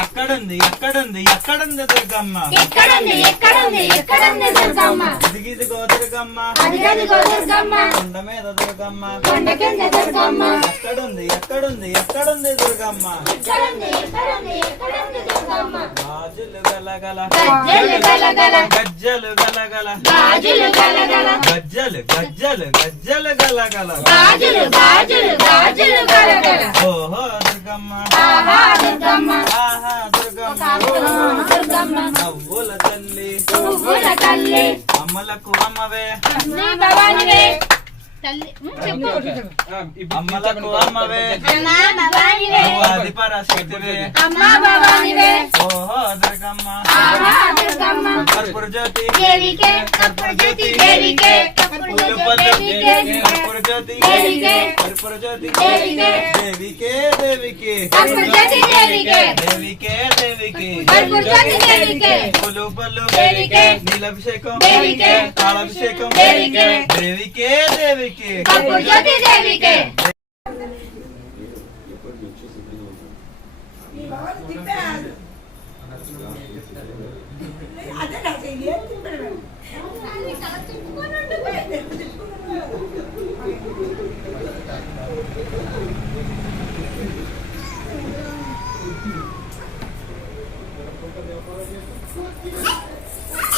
ఎక్కడుంది ఎక్కడుంది ఎక్కడుంది దుర్గమ్మ ఇదిగిదిగో దుర్గమ్మ కొండ మీద దుర్గమ్మ ఎక్కడుంది ఎక్కడుంది ఎక్కడుంది దుర్గమ్మ గాజులు గలగల గజ్జలు గలగల గజ్జలు గజ్జలు గజ్జలు గలగల ఓహో దుర్గమ్మ ఆహా దుర్గమ్మ నవ్వుల తల్లి అమ్మలకు అమ్మవే అమ్మలకు అమ్మవే ఆది పరాశక్తివే ఓహో దుర్గమ్మ కర్పూర జ్యోతి కర్పూర జ్యోతి కర్పూర జ్యోతి దేవికే దేవికే దేవికే దేవికే పులు పల్లు నీలాభిషేకం పాలాభిషేకం దేవికే దేవికే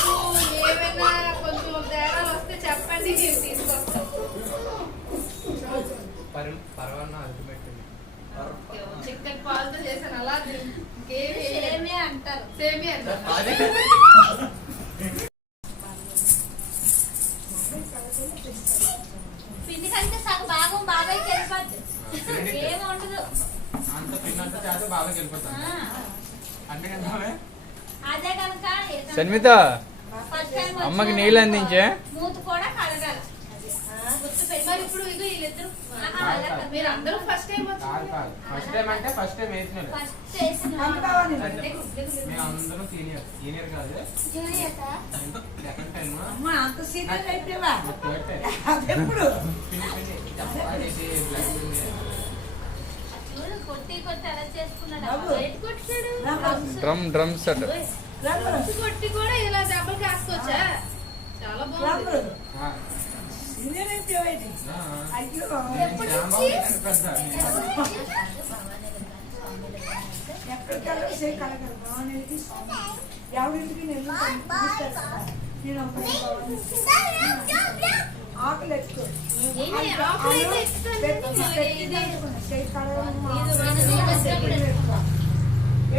ఏమైనా కొంచెం తేడాలు వస్తే చెప్పండి, నేను తీసుకొస్తాను. చికెన్ పాలతో చేశాను అలా సేమే అంటారు. సేమే అంటారు. పిండి కలిస్తే సగం భాగం బాబాయ్ వెళ్ళిపోద్ది, ఏమి ఉండదు. అదే కనుక సన్మిత అమ్మకి నీళ్ళు అందించే మూత కూడా కడగాలి. మరి ఇప్పుడు ఇది వీళ్ళిద్దరు మీరు అందరూ ఫస్ట్ టైం అంటే ఫస్ట్ టైం వేసినారు. అందరం సీనియర్ కాదు డ్రమ్స్ అట కొట్టి కూడా ఇలా డబ్బులు కాసుకోవచ్చా? చాలా బాగుంది. ఎవరింటికి నేను ఆకులు ఎక్కువ